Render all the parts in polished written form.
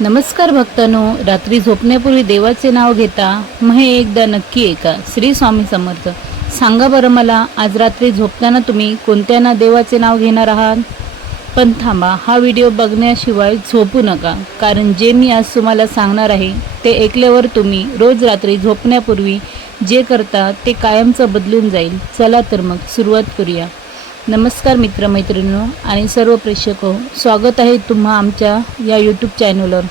नमस्कार भक्तांनो, रात्री झोपण्यापूर्वी देवाचे नाव घेता मग हे एकदा नक्की ऐका. श्री स्वामी समर्थ. सांगा बरं मला, आज रात्री झोपताना तुम्ही कोणत्या ना देवाचे नाव घेणार आहात? पण थांबा, हा व्हिडिओ बघण्याशिवाय झोपू नका, कारण जे मी आज तुम्हाला सांगणार आहे ते ऐकल्यावर तुम्ही रोज रात्री झोपण्यापूर्वी जे करता ते कायमचं बदलून जाईल. चला तर मग सुरुवात करूया. नमस्कार मित्रमैत्रिणींनो आणि सर्व प्रेक्षक, स्वागत आहे तुम्हा आमच्या या यूट्यूब चॅनलवर.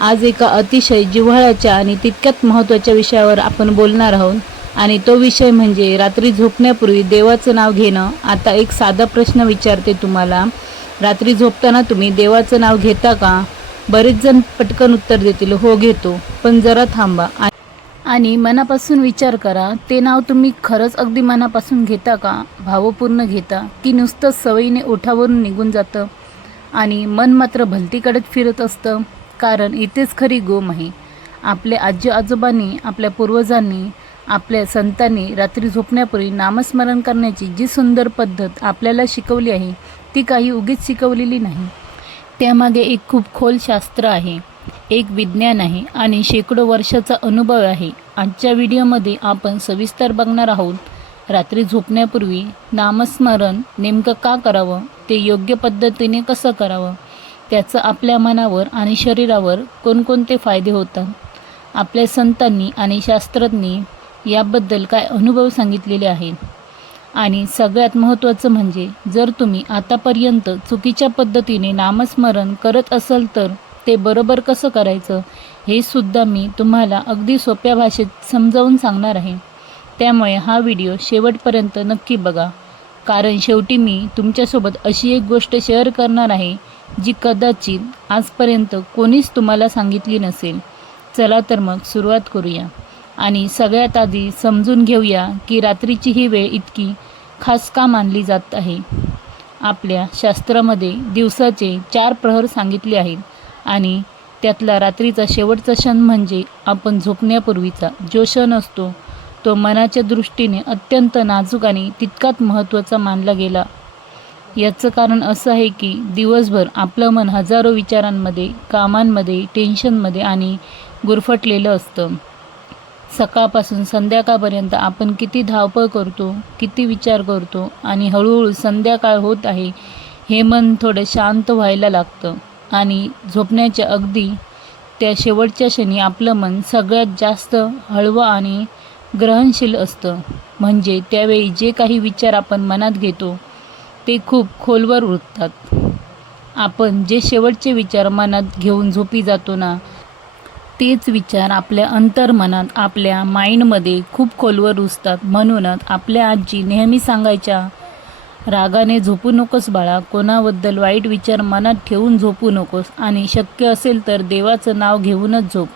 आज एका अतिशय जिव्हाळ्याच्या आणि तितक्यात महत्त्वाच्या विषयावर आपण बोलणार आहोत, आणि तो विषय म्हणजे रात्री झोपण्यापूर्वी देवाचं नाव घेणं. आता एक साधा प्रश्न विचारते तुम्हाला, रात्री झोपताना तुम्ही देवाचं नाव घेता का? बरेच जण पटकन उत्तर देतील, हो घेतो. पण जरा थांबा आणि मनापासून विचार करा, ते नाव तुम्ही खरंच अगदी मनापासून घेता का? भावपूर्ण घेता की नुसतं सवयीने ओठावरून निघून जातं आणि मन मात्र भलतीकडेच फिरत असतं? कारण इथेच खरी गोम आहे. आपल्या आजी आजोबांनी, आपल्या पूर्वजांनी, आपल्या संतांनी रात्री झोपण्यापूर्वी नामस्मरण करण्याची जी सुंदर पद्धत आपल्याला शिकवली आहे, ती काही उगीच शिकवलेली नाही. त्यामागे एक खूप खोल शास्त्र आहे, एक विज्ञान आहे आणि शेकडो वर्षाचा अनुभव आहे. आजच्या व्हिडिओमध्ये आपण सविस्तर बघणार आहोत, रात्री झोपण्यापूर्वी नामस्मरण नेमकं का करावं, ते योग्य पद्धतीने कसं करावं, त्याचं आपल्या मनावर आणि शरीरावर कोणकोणते फायदे होतात, आपल्या संतांनी आणि शास्त्रज्ञांनी याबद्दल काय अनुभव सांगितलेले आहेत. आणि सगळ्यात महत्त्वाचं म्हणजे, जर तुम्ही आतापर्यंत चुकीच्या पद्धतीने नामस्मरण करत असाल तर ते बरोबर कसं करायचं हे सुद्धा मी तुम्हाला अगदी सोप्या भाषेत समजावून सांगणार आहे. त्यामुळे हा व्हिडिओ शेवटपर्यंत नक्की बघा, कारण शेवटी मी तुमच्यासोबत अशी एक गोष्ट शेअर करणार आहे जी कदाचित आजपर्यंत कोणीच तुम्हाला सांगितली नसेल. चला तर मग सुरुवात करूया. आणि सगळ्यात आधी समजून घेऊया की रात्रीची ही वेळ इतकी खास का मानली जात आहे. आपल्या शास्त्रामध्ये दिवसाचे 4 प्रहर सांगितले आहेत आणि त्यातला रात्रीचा शेवटचा क्षण म्हणजे आपण झोपण्यापूर्वीचा जो क्षण असतो, तो मनाच्या दृष्टीने अत्यंत नाजूक आणि तितकाच महत्त्वाचा मानला गेला. याचं कारण असं आहे की दिवसभर आपलं मन हजारो विचारांमध्ये, कामांमध्ये, टेन्शनमध्ये आणि गुरफटलेलं असतं. सकाळपासून संध्याकाळपर्यंत आपण किती धावपळ करतो, किती विचार करतो, आणि हळूहळू संध्याकाळ होत आहे हे मन थोडं शांत व्हायला लागतं. आणि झोपण्याच्या अगदी त्या शेवटच्या क्षणी आपलं मन सगळ्यात जास्त हळवं आणि ग्रहणशील असतं. म्हणजे त्यावेळी जे काही विचार आपण मनात घेतो ते खूप खोलवर रुततात. आपण जे शेवटचे विचार मनात घेऊन झोपी जातो ना, तेच विचार आपल्या अंतर्मनात, आपल्या माइंडमध्ये खूप खोलवर रुजतात. म्हणूनच आपल्या आजी नेहमी सांगायच्या, रागाने झोपू नकोस बाळा, कोणाबद्दल वाईट विचार मनात ठेवून झोपू नकोस, आणि शक्य असेल तर देवाचं नाव घेऊनच झोप.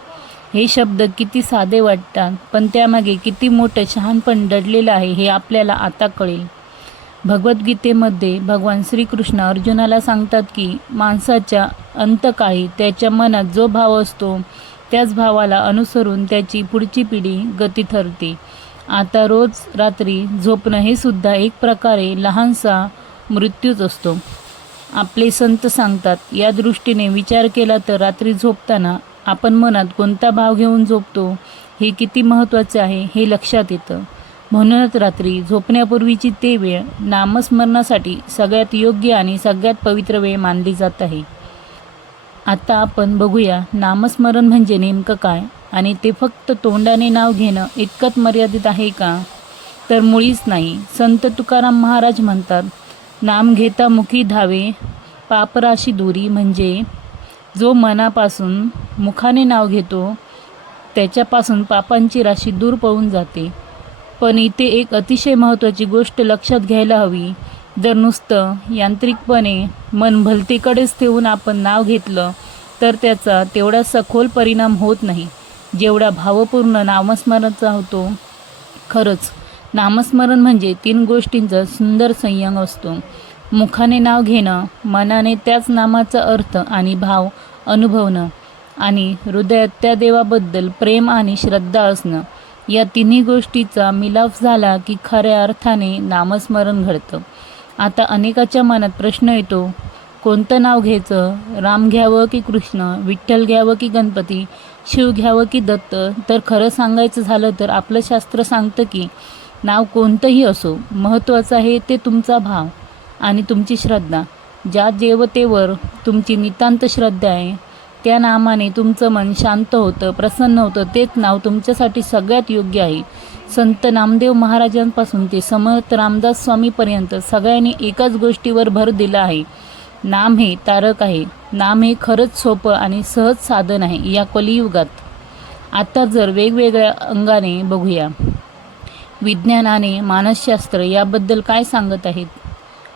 हे शब्द किती साधे वाटतात, पण त्यामागे किती मोठं शहाणपण दडलेलं आहे हे आपल्याला आता कळेल. भगवद्गीतेमध्ये भगवान श्रीकृष्ण अर्जुनाला सांगतात की माणसाच्या अंतकाळी त्याच्या मनात जो भाव असतो त्याच भावाला अनुसरून त्याची पुढची पिढी गती ठरते. आता रोज रात्री झोपणं हे सुद्धा एक प्रकारे लहानसा मृत्यूच असतो. आपले संत सांगतात, या दृष्टीने विचार केला तर रात्री झोपताना आपण मनात कोणता भाव घेऊन झोपतो हे किती महत्त्वाचे आहे हे लक्षात येतं. म्हणूनच रात्री झोपण्यापूर्वीची ते वेळ नामस्मरणासाठी सगळ्यात योग्य आणि सगळ्यात पवित्र वेळ मानली जात आहे. आता आपण बघूया, नामस्मरण म्हणजे नेमकं काय, आणि ते फक्त तोंडाने नाव घेणं इतकंच मर्यादित आहे का? तर मुळीच नाही. संत तुकाराम महाराज म्हणतात, नाम घेता मुखी धावे पापराशी दूरी. म्हणजे जो मनापासून मुखाने नाव घेतो त्याच्यापासून पापांची राशी दूर पळून जाते. पण इथे एक अतिशय महत्त्वाची गोष्ट लक्षात घ्यायला हवी. जर नुसतं यांत्रिकपणे मन भलतीकडेच ठेवून आपण नाव घेतलं तर त्याचा तेवढा सखोल परिणाम होत नाही जेवढा भावपूर्ण नामस्मरणाचा होतो. खरंच नामस्मरण म्हणजे 3 गोष्टींचा सुंदर संयोग असतो. मुखाने नाव घेणं, मनाने त्याच नामाचा अर्थ आणि भाव अनुभवणं, आणि हृदयात त्या देवाबद्दल प्रेम आणि श्रद्धा असणं. या 3 गोष्टीचा मिलाफ झाला की खऱ्या अर्थाने नामस्मरण घडतं. आता अनेकाच्या मनात प्रश्न येतो, कोणतं नाव घ्यायचं, राम घ्यावं की कृष्ण, विठ्ठल घ्यावं की गणपती, शिव घ्यावं की दत्त? तर खरं सांगायचं झालं तर आपलं शास्त्र सांगतं की नाव कोणतंही असो, महत्त्वाचं आहे ते तुमचा भाव आणि तुमची श्रद्धा. ज्या देवतेवर तुमची नितांत श्रद्धा आहे त्या नामाने तुमचं मन शांत होतं, प्रसन्न होतं. तेच नाव तुमच्यासाठी सगळ्यात योग्य आहे. संत नामदेव महाराजांपासून ते समर्थ रामदास स्वामीपर्यंत सगळ्यांनी एकाच गोष्टीवर भर दिला आहे. नाम हे तारक आहे. नाम हे खरंच सोपं आणि सहज साधन आहे या कलियुगात. आता जर वेगवेगळ्या अंगाने बघूया, विज्ञानाने मानसशास्त्र याबद्दल काय सांगत आहेत.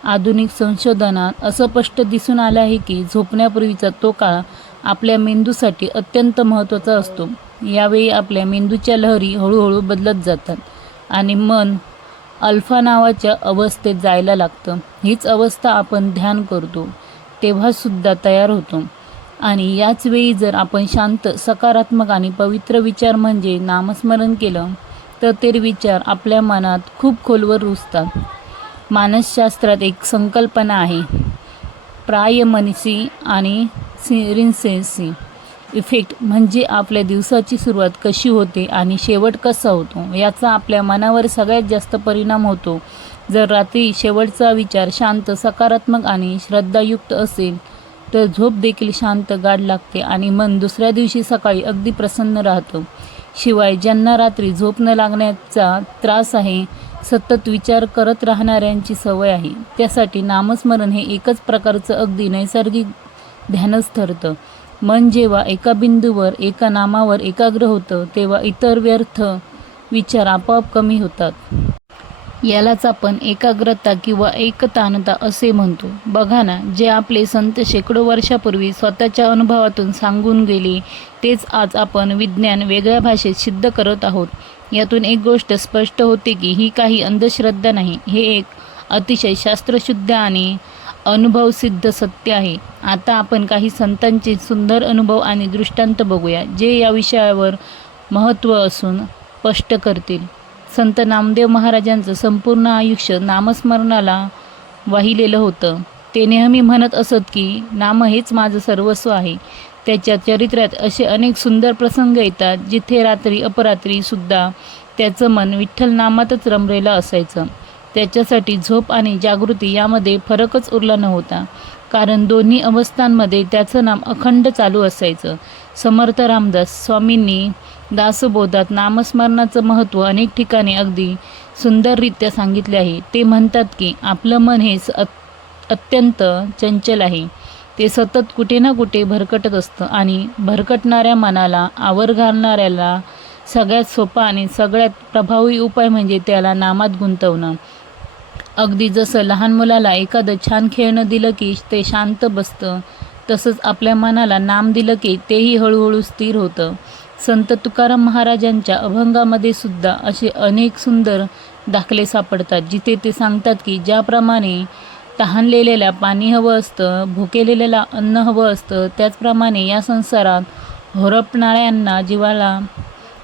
आधुनिक संशोधनात असं स्पष्ट दिसून आलं आहे की झोपण्यापूर्वीचा तो काळ आपल्या मेंदूसाठी अत्यंत महत्त्वाचा असतो. यावेळी आपल्या मेंदूच्या लहरी हळूहळू बदलत जातात आणि मन अल्फा नावाच्या अवस्थेत जायला लागतं. हीच अवस्था आपण ध्यान करतो तेव्हासुद्धा तयार होतो. आणि याच वेळी जर आपण शांत, सकारात्मक आणि पवित्र विचार म्हणजे नामस्मरण केलं तर ते विचार आपल्या मनात खूप खोलवर रुजतात. मानसशास्त्रात एक संकल्पना आहे, प्रायमनीसी आणि रिन्सेन्सी इफेक्ट, म्हणजे आपल्या दिवसाची सुरुवात कशी होते आणि शेवट कसा होतो याचा आपल्या मनावर सगळ्यात जास्त परिणाम होतो. जर रात्री शेवटचा विचार शांत, सकारात्मक आणि श्रद्धायुक्त असेल तर झोप देखील शांत, गाढ लागते आणि मन दुसऱ्या दिवशी सकाळी अगदी प्रसन्न राहतं. शिवाय ज्यांना रात्री झोप न लागण्याचा त्रास आहे, सतत विचार करत राहणाऱ्यांची सवय आहे, त्यासाठी नामस्मरण हे एकच प्रकारचं अगदी नैसर्गिक ध्यानच ठरतं. मन जेव्हा एका बिंदूवर, एका नामावर एकाग्र होतं तेव्हा इतर व्यर्थ विचार आपोआप कमी होतात. यालाच आपण एकाग्रता किंवा एकतानता असे म्हणतो. बघा ना, जे आपले संत शेकडो वर्षापूर्वी स्वतःच्या अनुभवातून सांगून गेले तेच आज आपण विज्ञान वेगळ्या भाषेत सिद्ध करत आहोत. यातून एक गोष्ट स्पष्ट होते की ही काही अंधश्रद्धा नाही, हे एक अतिशय शास्त्रशुद्ध आणि अनुभवसिद्ध सत्य आहे. आता आपण काही संतांचे सुंदर अनुभव आणि दृष्टांत बघूया जे या विषयावर महत्त्व असून स्पष्ट करतील. संत नामदेव महाराजांचं संपूर्ण आयुष्य नामस्मरणाला वाहिलेलं होतं. ते नेहमी म्हणत असत की नाम हेच माझं सर्वस्व आहे. त्याच्या चरित्रात असे अनेक सुंदर प्रसंग येतात जिथे रात्री अपरात्री सुद्धा त्याचं मन विठ्ठल नामातच रमलेलं असायचं. त्याच्यासाठी झोप आणि जागृती यामध्ये फरकच उरला नव्हता, कारण दोन्ही अवस्थांमध्ये त्याचं नाम अखंड चालू असायचं. समर्थ रामदास स्वामींनी दासबोधात नामस्मरणाचं महत्त्व अनेक ठिकाणी अगदी सुंदररित्या सांगितले आहे. ते म्हणतात की आपलं मन हे अत्यंत चंचल आहे. ते सतत कुठे ना कुठे भरकटत असतं आणि भरकटणाऱ्या मनाला आवर घालणाऱ्याला सगळ्यात सोपा आणि सगळ्यात प्रभावी उपाय म्हणजे त्याला नामात गुंतवणं. अगदी जसं लहान मुलाला एखादं छान खेळणं दिलं की ते शांत बसतं, तसंच आपल्या मनाला नाम दिलं की तेही हळूहळू स्थिर होतं. संत तुकाराम महाराजांच्या अभंगामध्ये सुद्धा असे अनेक सुंदर दाखले सापडतात जिथे ते सांगतात की ज्याप्रमाणे तहानलेल्याला पाणी हवं असतं, भुकेलेल्याला अन्न हवं असतं, त्याचप्रमाणे या संसारात होरपणाऱ्यांना जीवाला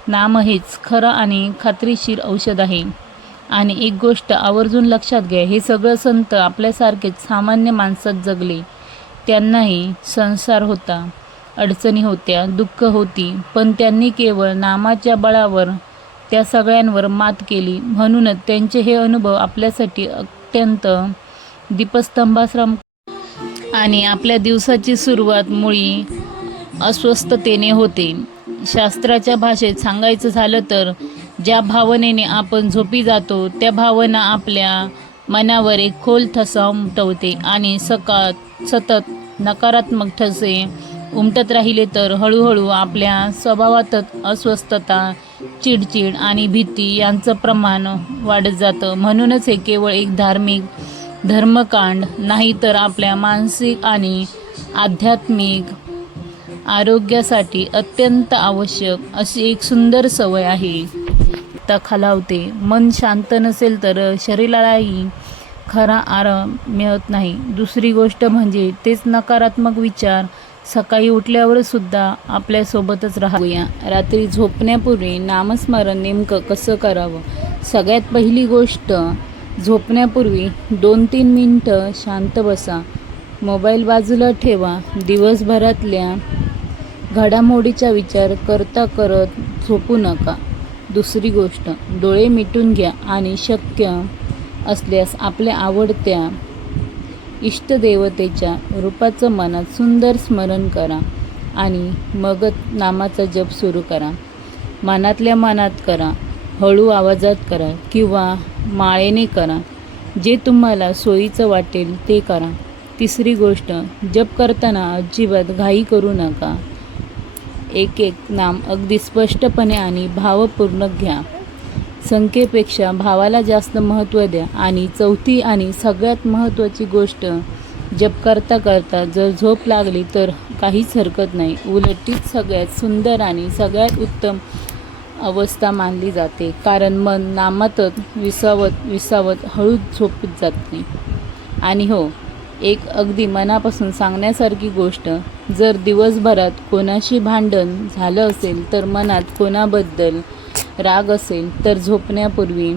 नाम हेच खरं आणि खात्रीशीर औषध आहे. आणि एक गोष्ट आवर्जून लक्षात घ्या, हे सगळं संत आपल्यासारखेच सामान्य माणसात जगले. त्यांनाही संसार होता, अडचणी होत्या, दुःख होती, पण त्यांनी केवळ नामाच्या बळावर त्या सगळ्यांवर मात केली. म्हणूनच त्यांचे हे अनुभव आपल्यासाठी अत्यंत दीपस्तंभाश्रम आणि आपल्या दिवसाची सुरुवात मुळी अस्वस्थतेने होते. शास्त्राच्या भाषेत सांगायचं झालं तर ज्या भावनेने आपण झोपी जातो त्या भावना आपल्या मनावर एक खोल ठसा उमटवते आणि सतत नकारात्मक ठसे उमटत राहिले तर हळूहळू आपल्या स्वभावातच अस्वस्थता, चिडचिड आणि भीती यांचं प्रमाण वाढत जातं. म्हणूनच हे केवळ एक धार्मिक धर्मकांड नाही, तर आपल्या मानसिक आणि आध्यात्मिक आरोग्यासाठी अत्यंत आवश्यक अशी एक सुंदर सवय आहे. खालावते. मन शांत नसेल तर शरीरालाही खरा आराम मिळत नाही. दुसरी गोष्ट म्हणजे तेच नकारात्मक विचार सकाळी उठल्यावर सुद्धा आपल्यासोबतच राहूया. रात्री झोपण्यापूर्वी नामस्मरण नेमकं कसं करावं? सगळ्यात पहिली गोष्ट, झोपण्यापूर्वी 2-3 मिनिटं शांत बसा. मोबाईल बाजूला ठेवा. दिवसभरातल्या घडामोडीचा विचार करत झोपू नका. दुसरी गोष्ट, डोळे मिटून घ्या आणि शक्य असल्यास आपल्या आवडत्या इष्टदेवतेच्या रूपाचं मनात सुंदर स्मरण करा आणि मग नामाचा जप सुरू करा. मनातल्या मनात करा, हळू आवाजात करा किंवा माळेने करा. जे तुम्हाला सोयीचं वाटेल ते करा. तिसरी गोष्ट, जप करताना अजिबात घाई करू नका. एक नाम अगदी स्पष्टपणे आणि भावपूर्ण घ्या. संख्येपेक्षा भावाला जास्त महत्त्व द्या. आणि चौथी आणि सगळ्यात महत्त्वाची गोष्ट, जप करता करता जर झोप लागली तर काहीच हरकत नाही. उलट तीच सगळ्यात सुंदर आणि सगळ्यात उत्तम अवस्था मानली जाते, कारण मन नामातच विसावत हळूच झोपत जाते. आणि हो, एक अगदी मनापासून सांगण्यासारखी गोष्ट, जर दिवसभरात कोणाशी भांडण झालं असेल तर मनात कोणाबद्दल राग असेल तर झोपण्यापूर्वी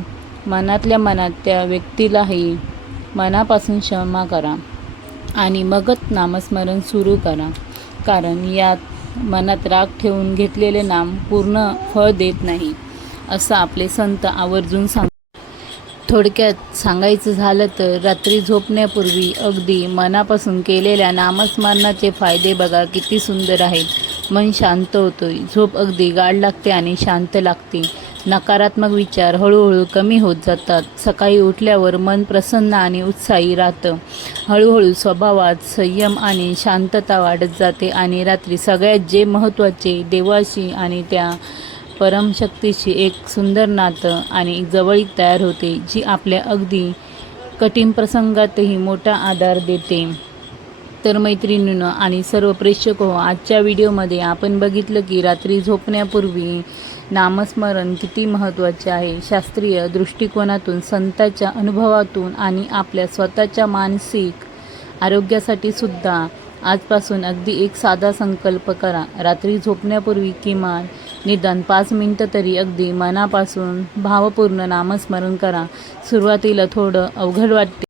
मनातल्या मनात त्या व्यक्तीलाही मनापासून क्षमा करा आणि मगच नामस्मरण सुरू करा. कारण यात मनात राग ठेवून घेतलेले नाम पूर्ण फळ देत नाही, असं आपले संत आवर्जून सांगतात. थोडक्यात सांगायचं झालं तर रात्री झोपण्यापूर्वी अगदी मनापासून केलेल्या नामस्मरणाचे फायदे बघा किती सुंदर आहेत. मन शांत होतं, झोप अगदी गाढ लागते आणि शांत लागते. नकारात्मक विचार हळूहळू कमी होत जातात. सकाळी उठल्यावर मन प्रसन्न आणि उत्साही राहतं. हळूहळू स्वभावात संयम आणि शांतता वाढत जाते आणि रात्री सगळ्यात जे महत्त्वाचे, देवाशी आणि त्या परमशक्तीशी एक सुंदर नातं आणि जवळीक तयार होते, जी आपल्या अगदी कठीण प्रसंगातही मोठा आधार देते. तर मैत्रिणींनो आणि सर्व प्रेक्षक हो, आजच्या व्हिडिओमध्ये आपण बघितलं की रात्री झोपण्यापूर्वी नामस्मरण किती महत्त्वाचे आहे. शास्त्रीय दृष्टिकोनातून, संतांच्या अनुभवातून आणि आपल्या स्वतःच्या मानसिक आरोग्यासाठी सुद्धा आजपासून अगदी एक साधा संकल्प करा. रात्री झोपण्यापूर्वी किमान निदान 5 मिनिटं तरी अगदी मनापासून भावपूर्ण नामस्मरण करा. सुरुवातीला थोडं अवघड वाटते.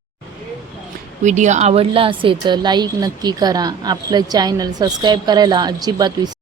व्हिडिओ आवडला असेल तर लाईक नक्की करा. आपलं चॅनल सबस्क्राईब करायला अजिबात विसरू